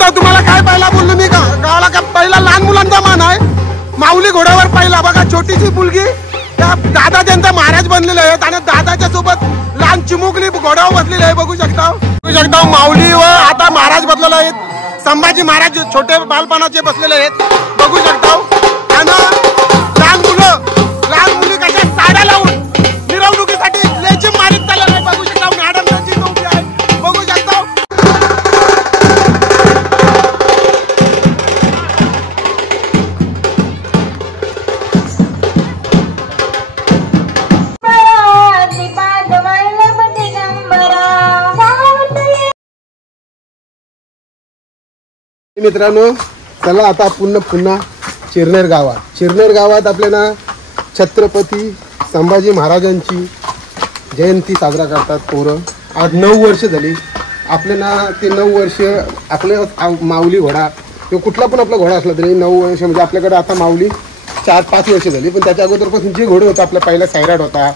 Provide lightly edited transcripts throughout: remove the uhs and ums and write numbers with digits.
शकता तुम्हाला काय पहिला बोललो मी गावाला का पहिला लहान मुलांचा मान आहे. माऊली घोड्यावर पहिला बघा छोटीशी मुलगी त्या दादा त्यांचा महाराज बनलेले आहेत आणि दादाच्या सोबत लहान चिमुकली घोड्यावर बसलेली आहे. बघू शकता माऊली व आता महाराज बसलेले आहेत. संभाजी महाराज छोटे बालपणाचे बसलेले आहेत. बघू शकता आणि लहान मुली कशा साड्या लावून मिरवणुकीसाठी लेझिम मारीत चाललेले आहे. बघू शकता मॅडम त्यांची उभी आहे. बघू शकता मित्रांनो. चला आता पुन्हा चिरनेर गावात आपल्याला छत्रपती संभाजी महाराजांची जयंती साजरा करतात पोरं. आज 9 वर्ष झाली आपल्याला. ते 9 वर्ष आपले माऊली घोडा किंवा कुठला पण आपला घोडा असला तरी 9 वर्ष म्हणजे आपल्याकडे आता माऊली 4-5 वर्ष झाली. पण त्याच्या अगोदरपासून जे घोडे होता आपला पहिला सैराट होता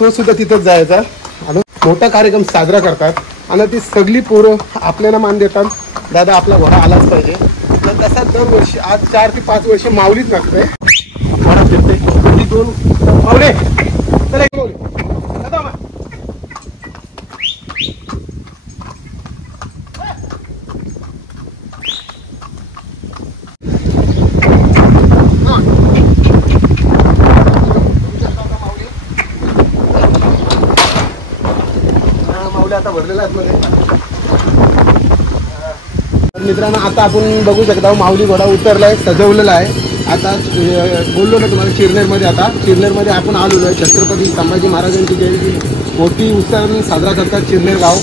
तो सुद्धा तिथंच जायचा आणि मोठा कार्यक्रम साजरा करतात. आणि ती सगळी पोरं आपल्याला मान देतात. दादा आपला घोडा आलाच पाहिजे. तर तसा दरवर्षी आज 4 ते 5 वर्ष माऊलीच नसते घोडा फिरते. 2 माऊले चला एक माऊली माऊली आता भरलेला आहे मध्ये. मित्रांनो आता आपण बघू शकता माऊली घोडा उतरलाय सजवलेला आहे. आता बोललो ना तुम्हाला चिरनेरमध्ये आपण आलेलो आहे. छत्रपती संभाजी महाराजांची जयंती मोठी उत्सव साजरा करतात चिरनेर गाव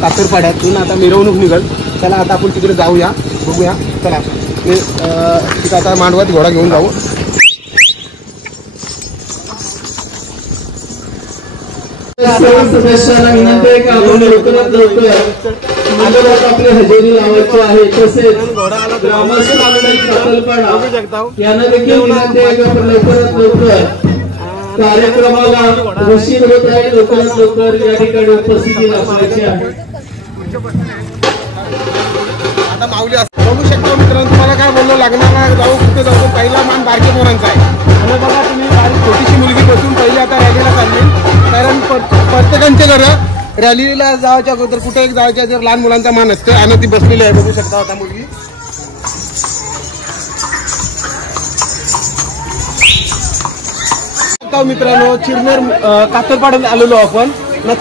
कातरपाड्यातून. आता मिरवणूक निघल. चला आता आपण तिकडे जाऊया बघूया. चला तिथं आता मांडवात घोडा घेऊन जाऊ. सदस्यांना विनंती आहे की आपण लवकरात लवकर आपली हजेरी लावायची आहे. तसेच ग्रामस्थ यांना देखील विनंती आहे की आपण लवकरात लवकर कार्यक्रमाला रशीद होत आहे. लवकरात लवकर या ठिकाणी उपस्थिती दाखवायची आहे. आता माऊली बघू शकता मित्रांनो. तुम्हाला काय बोललो लग्नाला जाऊ कुठे जाऊ पहिला मान बारके पोरांचा आहे. आणि बघा तुम्ही छोटीशी मुलगी बसून पहिली आता रॅलीला चालली. कारण प्रत्येकांच्या घरं रॅलीला जायच्या अगोदर कुठे एक जायच्या जर लहान मुलांचा मान असते आणि ती बसलेली आहे. बघू शकता आता मुलगी. मित्रांनो चिरनेर कातरपाड्यात आलेलो आपण.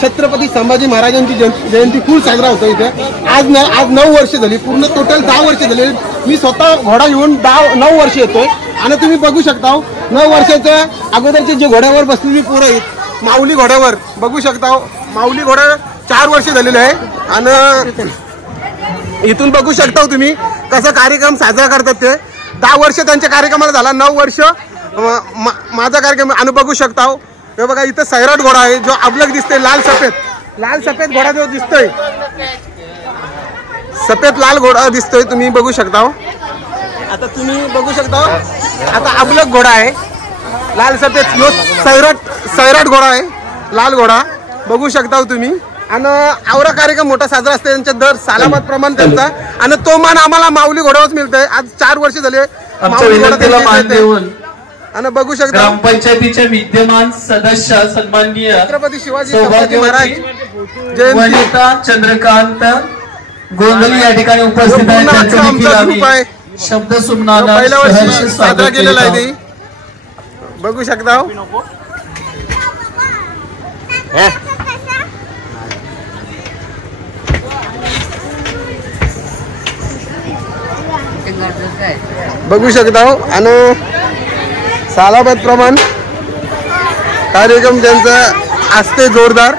छत्रपती संभाजी महाराजांची जयंती फुल साजरा होतो इथे. आज 9 वर्ष झाली. पूर्ण टोटल 10 वर्ष झाली. मी स्वतः घोडा घेऊन 9 वर्ष येतोय. आणि तुम्ही बघू शकता 9 वर्षाच्या अगोदरचे जे घोड्यावर बसलेली पोरं आहेत माऊली घोड्यावर बघू शकता. माऊली घोडा 4 वर्ष झालेले आहे. आणि इथून बघू शकता तुम्ही कसा कार्यक्रम साजरा करतात ते. 10 वर्ष त्यांच्या कार्यक्रमाला झाला. 9 वर्ष माझा कार्यक्रम. आणि बघू शकता हे बघा इथं सैराट घोडा आहे जो अबलग दिसतोय. लाल सफेद घोडा जो दिसतोय सफेद लाल घोडा दिसतोय तुम्ही बघू शकता. आता तुम्ही बघू शकता आता अबलग घोडा आहे लाल सफेद. यो सैराट घोडा आहे लाल घोडा बघू शकता तुम्ही. आणि आवरा कार्यक्रम मोठा साजरा असते त्यांच्या दर सालाबाद प्रमाण त्यांचा. आणि तो मान आम्हाला माऊली घोड्यावरच मिळतोय. आज 4 वर्ष झाले माऊली घोडा. आणि बघू शकता ग्रामपंचायतीचे विद्यमान सदस्य सन्माननीय छत्रपती शिवाजी संभाजी महाराज वनिता चंद्रकांत गोंधळी या ठिकाणी उपस्थित आहेत. त्यांचं देखील आम्ही शब्द सुमनानं पहिल्या वर्षी साजरा केलेला आहे. ते बघू शकता. बघू शकता. आणि सालाबाद प्रमाण कार्यक्रम त्यांचा असते जोरदार.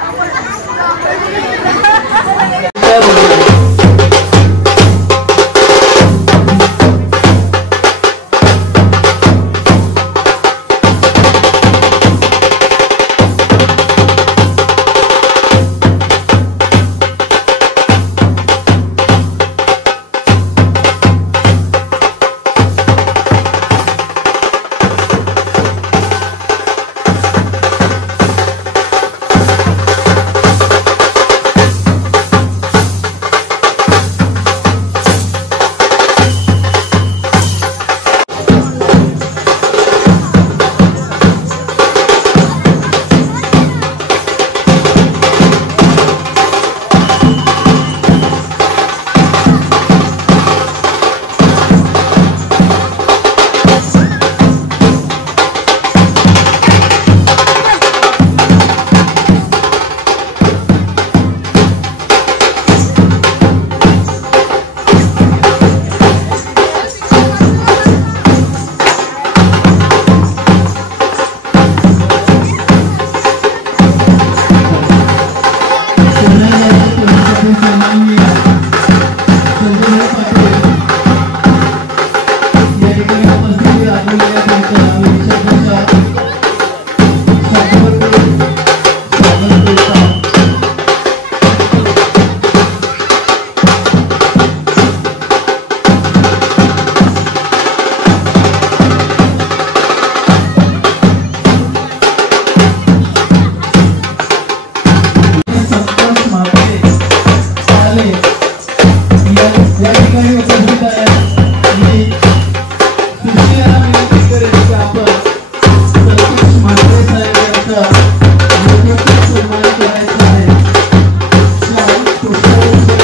या ठिकाणी उपस्थित आहेत मी सुशीला विनंती करेन की आपण सतीश म्हात्रे साहेब यांचा मोठा सन्मान करायचा आहे. सन्मान केला जाईल.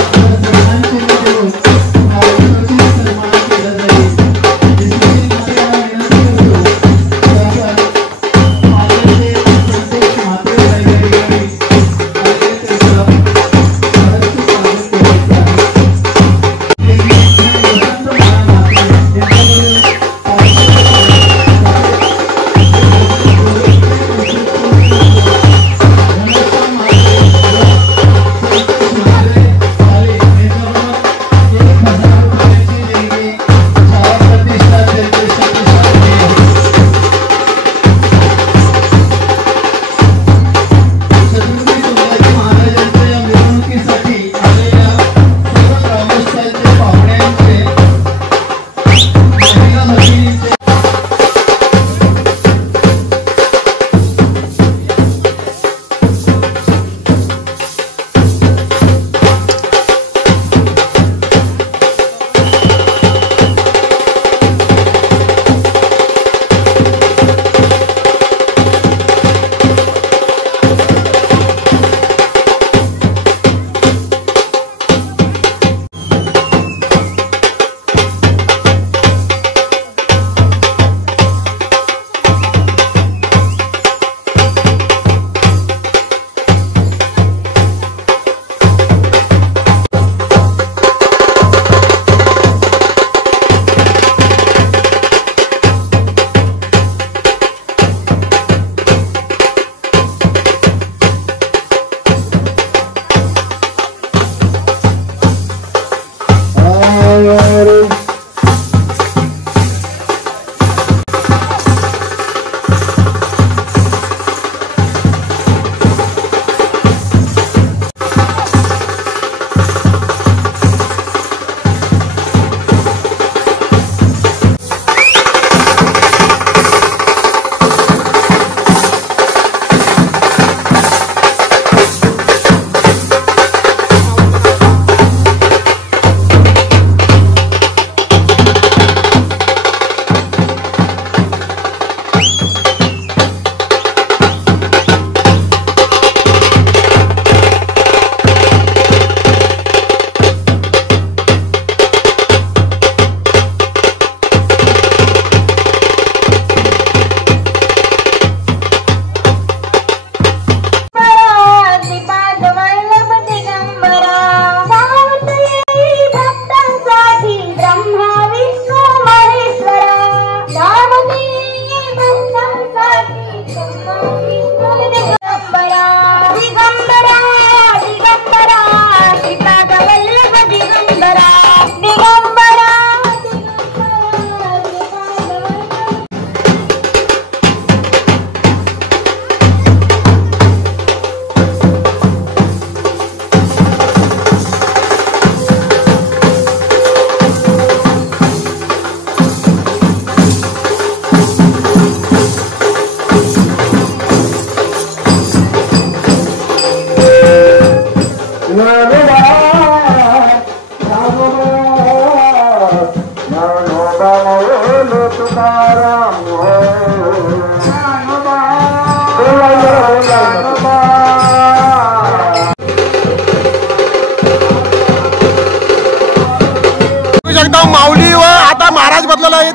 माऊली व आता महाराज बसलेले आहेत.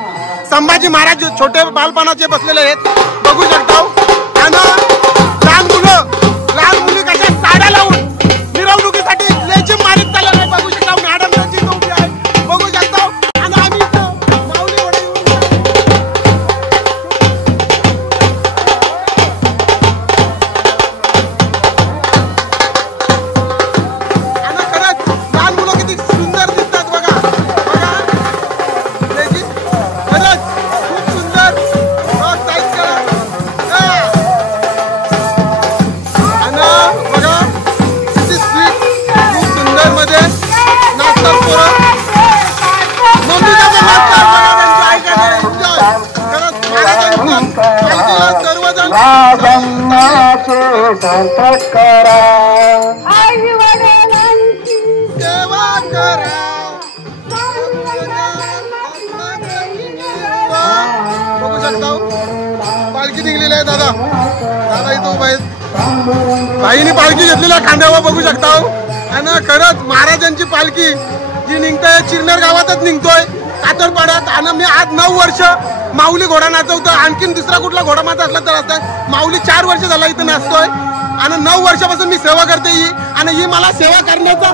संभाजी महाराज छोटे बालपणाचे बसलेले आहेत बघू शकता. लहान मुली कशा साड्या लावून मिरवणुकीसाठी लेझिम मारीत चालले आहे. बघू शकता मॅडम त्यांची उभी आहे बघू शकता. आणि आम्ही माऊली खरंच लहान मुलं किती सुंदर दिसतात बघा. संपत करा आई वडिलांची सेवा करा. शकता पालखी निघलेली आहे. दादा दादा इथं उभा आहेत. बाईने पालखी घेतलेल्या खांद्यावर बघू शकता. आणि खरंच महाराजांची पालखी जी निघतोय चिरनेर गावातच निघतोय कातरपाड्यात. आणि मी आज 9 वर्ष माऊली घोडा नाचवतो. आणखीन दुसरा कुठला घोडा माझा असला तर असतात. माऊली 4 वर्ष झाला इथं नाचतोय आणि 9 वर्षापासून मी सेवा करते ही. आणि ही मला सेवा करण्याचा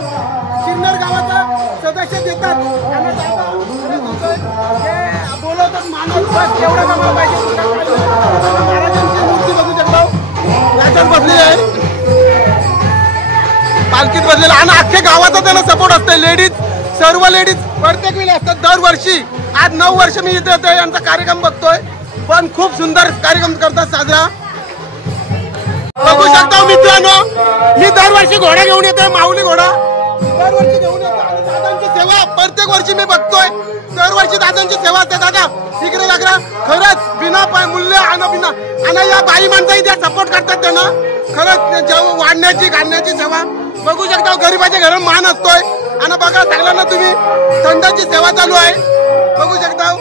चिरनेर गावाचा सदस्य देतात. आणि दादा बोलवतात मानव बस एवढं कामाला पाहिजे. महाराजांची मूर्ती बघू शकतो याच्यात बसली आहे पालखीत बसलेला. आणि अख्ख्या गावाचा त्यांना सपोर्ट असतोय. लेडीज सर्व लेडीज प्रत्येक वेळी असतात दरवर्षी. आज 9 वर्ष मी इथे येतोय यांचा कार्यक्रम बघतोय. पण खूप सुंदर कार्यक्रम करतात साजरा बघू शकता मित्रांनो. मी दरवर्षी घोडा घेऊन येतोय माऊली घोडा दरवर्षी घेऊन येतो. आणि दादांची सेवा प्रत्येक वर्षी मी बघतोय. दरवर्षी दादांची सेवा असते. दादा तिकडे लागला खरंच बिना मूल्य आणि या बाई माणसाही त्या सपोर्ट करतात त्यांना. खरंच जेव्हा वाढण्याची घालण्याची सेवा बघू शकता. गरीबाच्या घरात मान असतोय. आणि बघा सगळ्यांना तुम्ही संतांची सेवा चालू आहे बघू शकता.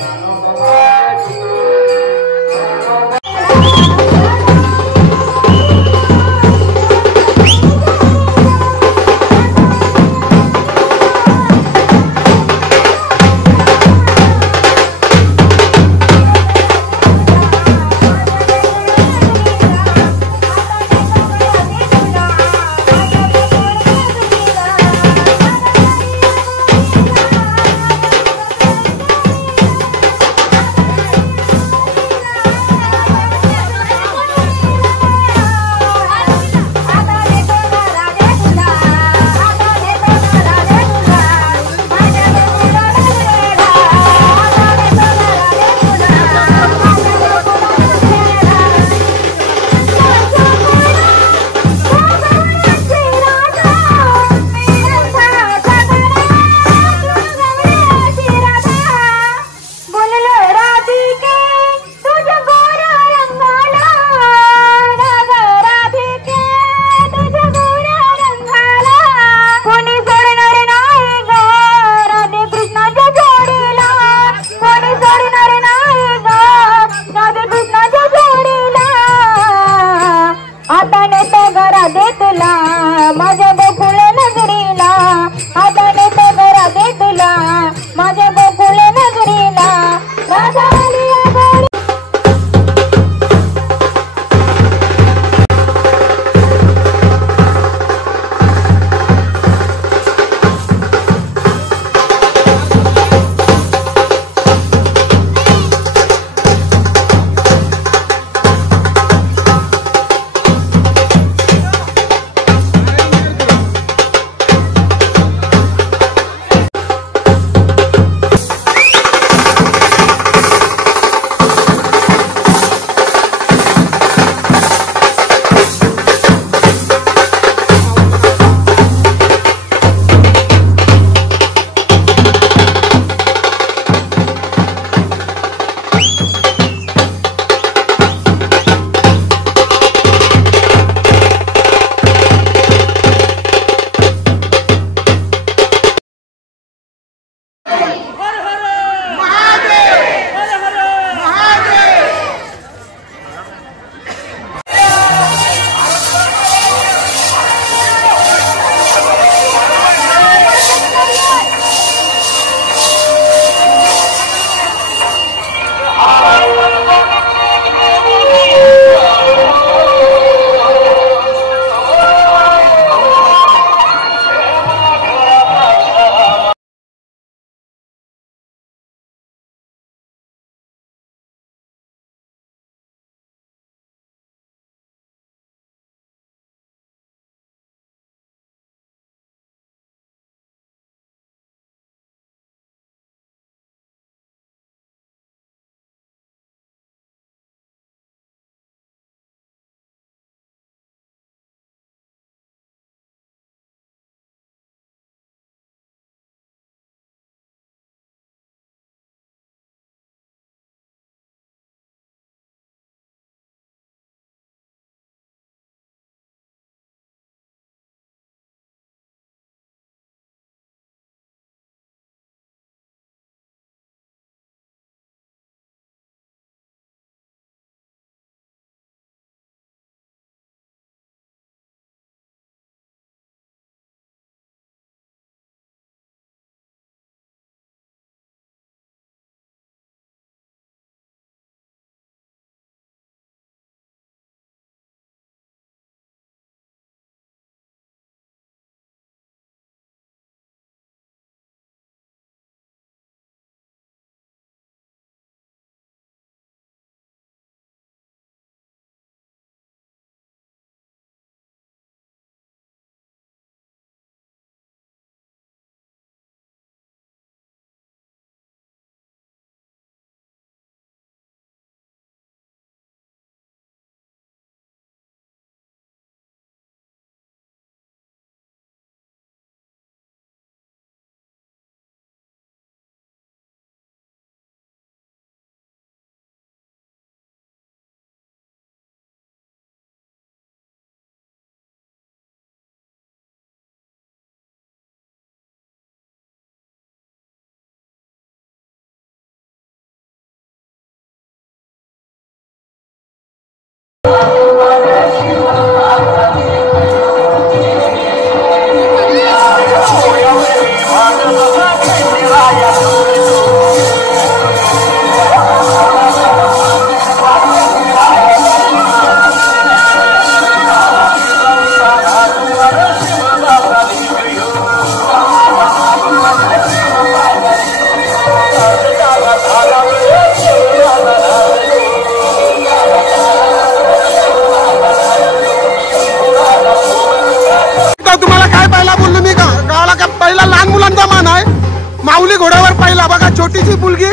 माऊली घोड्यावर पाहिला बघा, छोटीशी मुलगी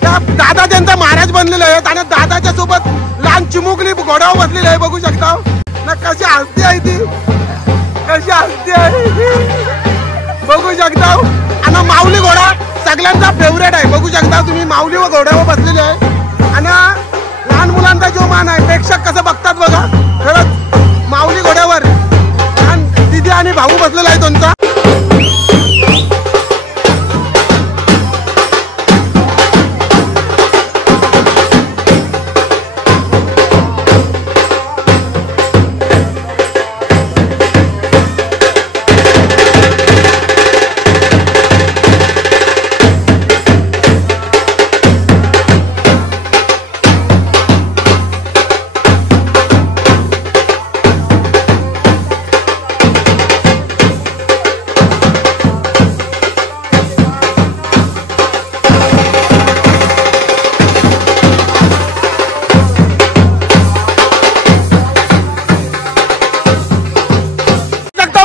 त्या दादा त्यांचा महाराज बनलेले आहेत आणि दादाच्या सोबत लहान चिमुकली घोड्यावर बसलेली आहे. बघू शकता ना कशी हसती आहे ती, कशी हसती आहे बघू शकता. आणि माऊली घोडा सगळ्यांचा फेवरेट आहे. बघू शकता तुम्ही माऊली व घोड्यावर बसलेली आहे आणि लहान मुलांचा जो मान आहे प्रेक्षक कसं बघतात बघा. खरंच माऊली घोड्यावर लहान दिदी आणि भाऊ बसलेला आहे त्यांचा.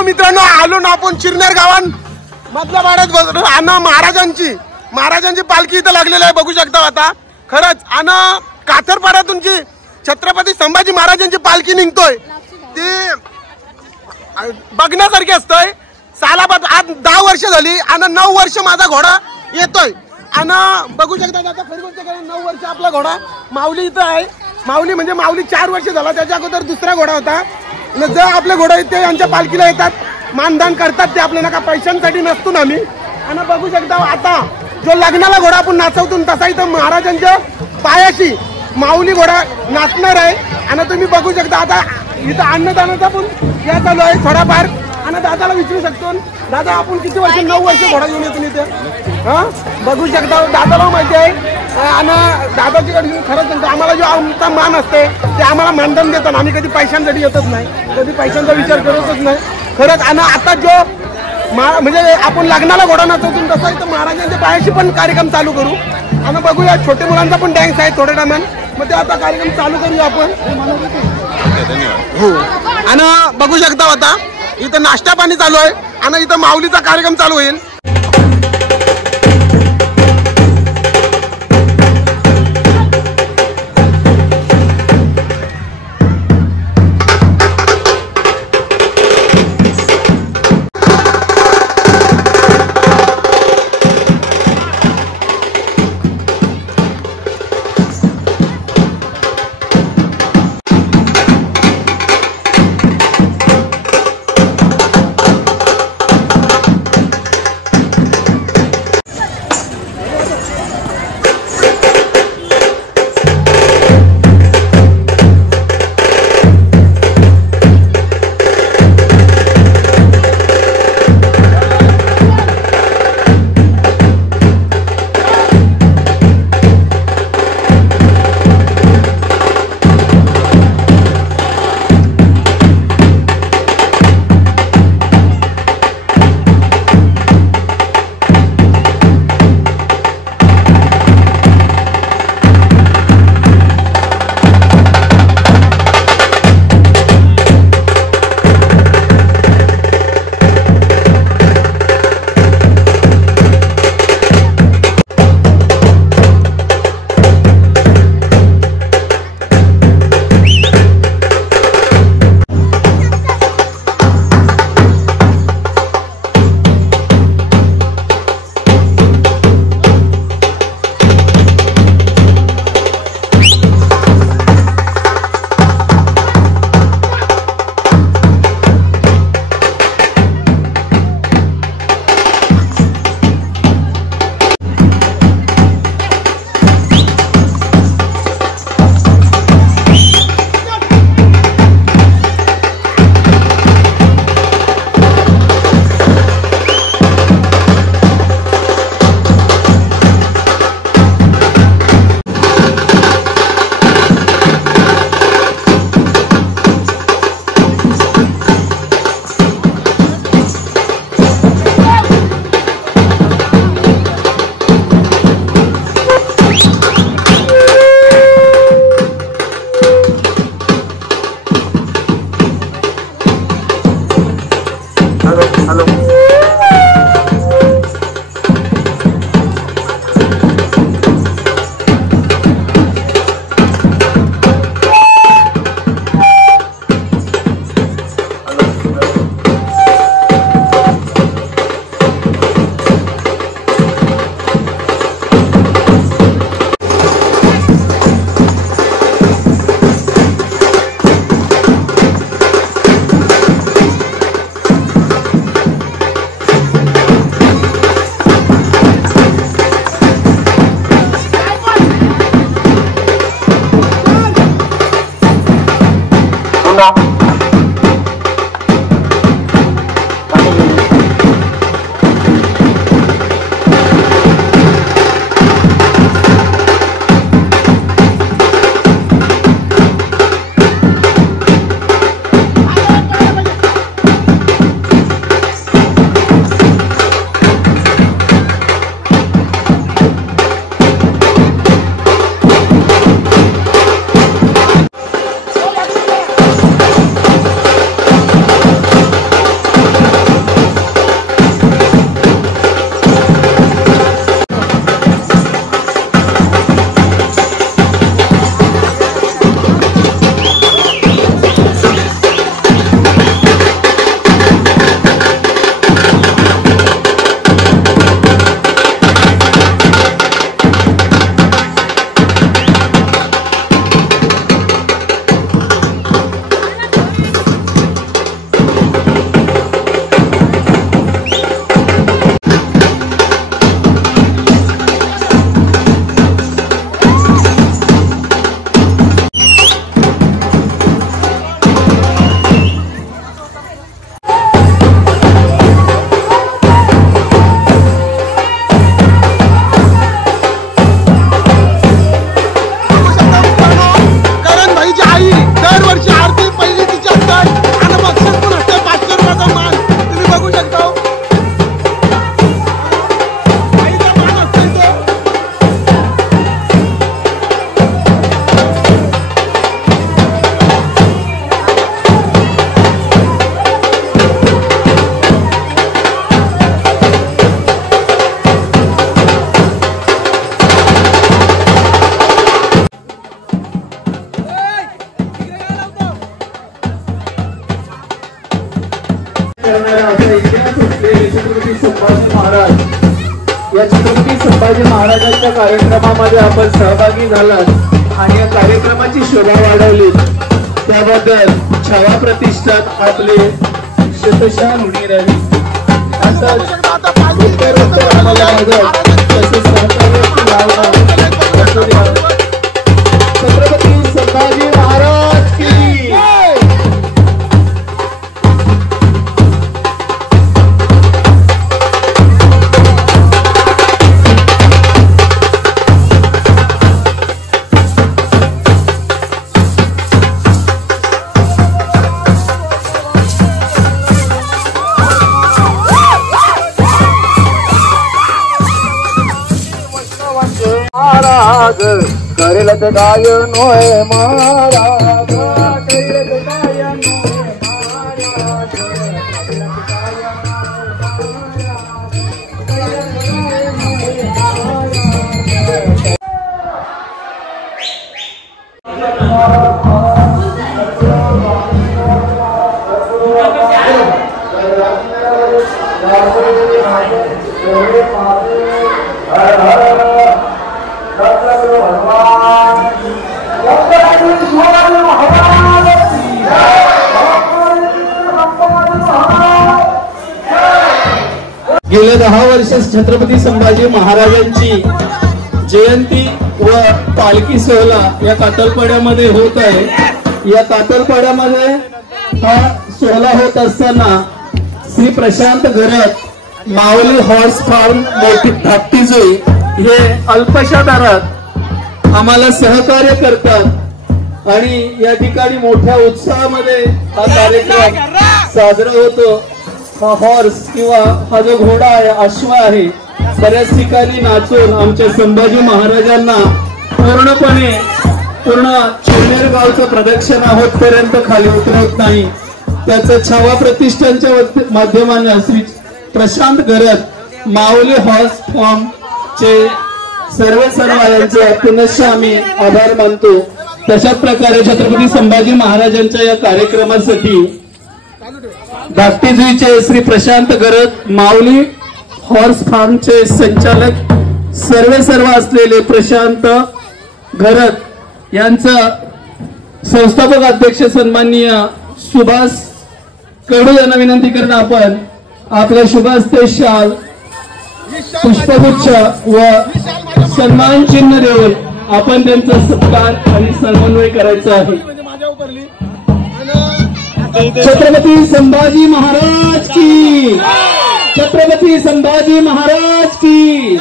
मित्रांनो आलो ना आपण चिरनेर गावात मधल्या वाड्यात आणि महाराजांची पालखी इथं लागलेली आहे. बघू शकता आता खरंच. आणि काथरपाड्यातून जी छत्रपती संभाजी महाराजांची पालखी निघतोय ती बघण्यासारखी असतोय. सालाबाद आज 10 वर्ष झाली आणि 9 वर्ष माझा घोडा येतोय. आणि बघू शकता आता खरी गोष्ट 9 वर्ष आपला घोडा माऊली इथं आहे. माऊली म्हणजे माऊली 4 वर्ष झाला, त्याच्या अगोदर दुसरा घोडा होता. जर आपले घोडे ते यांच्या पालखीला येतात, मानदान करतात, ते आपल्याला का पैशांसाठी नसतो आम्ही. आणि बघू शकता आता जो लग्नाला घोडा आपण नाचवतो तसा इथं महाराजांच्या पायाशी माऊली घोडा नाचणार आहे. आणि तुम्ही बघू शकता आता इथं अन्नदानाचा पण या चालू आहे थोडाफार. आणि दादाला विचारू शकतो, दादा आपण किती वर्ष? 9 वर्ष घोडा घेऊन येतो इथे. हा बघू शकता दादाला माहिती आहे. आणि दादाच्याकडे घेऊन खरंच सांगतो आम्हाला जो आमचा मान असते ते आम्हाला मानधन देतात. आम्ही कधी पैशांसाठी येतच नाही, कधी पैशांचा विचार करतच नाही खरंच. आणि आता जो म्हणजे आपण लग्नाला घोडा नाचवतो तसा इथं महाराजांच्या पायाशी पण कार्यक्रम चालू करू. आणि बघूया छोटे मुलांचा पण डॅन्स आहे थोड्या टायमान, मग ते आता कार्यक्रम चालू करूया आपण. हो. आणि बघू शकता आता इथं नाश्ता पाणी चालू आहे आणि इथं माऊलीचा कार्यक्रम चालू होईल. संभाजी महाराज या छत्रपती संभाजी महाराजांच्या कार्यक्रमामध्ये आपण सहभागी झालात आणि या कार्यक्रमाची शोभा वाढवली त्याबद्दल छावा प्रतिष्ठान आपले शतशः ऋणी राहील. असंच उत्तर आम्हाला मदत तसेच सहकार्याची भावना असू द्या. छत्रपती संभाजी महाराज की महाराज करेलत गायन होय महाराज करेलत गायन होय महाराज गेल्या 10 वर्ष छत्रपती संभाजी महाराजांची जयंती व पालखी सोहळा या कातलपाड्यामध्ये होत आहे. या कातलपाड्यामध्ये हा सोहळा होत असताना श्री प्रशांत घरत माऊली हॉर्स फार्म मोठी धाकटीजोई हे अल्पशा दरात आम्हाला सहकार्य करतात आणि या ठिकाणी मोठ्या उत्साहामध्ये हा कार्यक्रम साजरा होतो. हा हॉर्स किंवा हा जो घोडा आहे अश्व आहे बऱ्याच ठिकाणी नाचून आमच्या संभाजी महाराजांना पूर्ण चिरनेर गावचं प्रदक्षिणा होतपर्यंत खाली उतरवत नाही. त्याचं छावा प्रतिष्ठानच्या माध्यमाने श्री प्रशांत घरत माऊली हॉर्स फार्म चे सर्व यांचे पुनश्च आम्ही आभार मानतो. तशाच प्रकारे छत्रपती संभाजी महाराजांच्या या कार्यक्रमासाठी धाकटीजुईचे श्री प्रशांत घरत माऊली हॉर्स फार्मचे संचालक सर्व असलेले प्रशांत घरत यांचा संस्थापक अध्यक्ष सन्माननीय सुभाष कडू यांना विनंती करणं आपण आपल्या शुभास्ते शाल पुष्पगुच्छ व सन्मान चिन्ह देऊन आपण त्यांचा सत्कार आणि समन्वय करायचा आहे. छत्रपती संभाजी महाराज की छत्रपती संभाजी महाराज की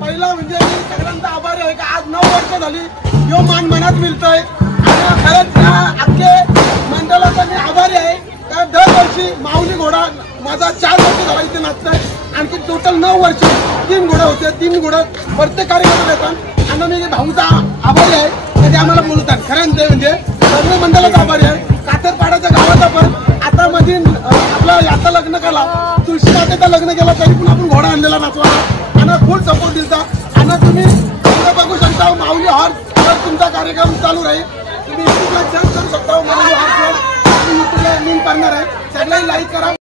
पहिला म्हणजे सगळ्यांचा आभार आहे का आज 9 वर्ष झाली यो मान मनात मिळतोय आणि खरंच या अख्खे मंडळाचा मी आभारी आहे. कारण दरवर्षी माऊली घोडा माझा 4 वर्ष झाला इथे नाचतोय. आणखी टोटल 9 वर्ष 3 घोडा होते. 3 घोडा प्रत्येक कार्यक्रमात येतात आणि मी भाऊचा आभारी आहे ते आम्हाला बोलतात. खरं ते म्हणजे सर्व मंडळाचा आभारी आहे. कातरपाड्याच्या गावाचा पण आता मध्ये आपला याचा लग्न केला तुळशी मातेचा लग्न केला तरी पण आपण घोडा आणलेला नाचवायला आणि फुल सपोर्ट दिलता. आणि तुम्ही बघू शकता माऊली हॉर्स तुमचा कार्यक्रम चालू राहील. तुम्ही युट्यूबला सर्च करू शकता माऊली हॉर्स युट्यूबला लिंक करणार आहे. सगळ्यांनी लाईक करा.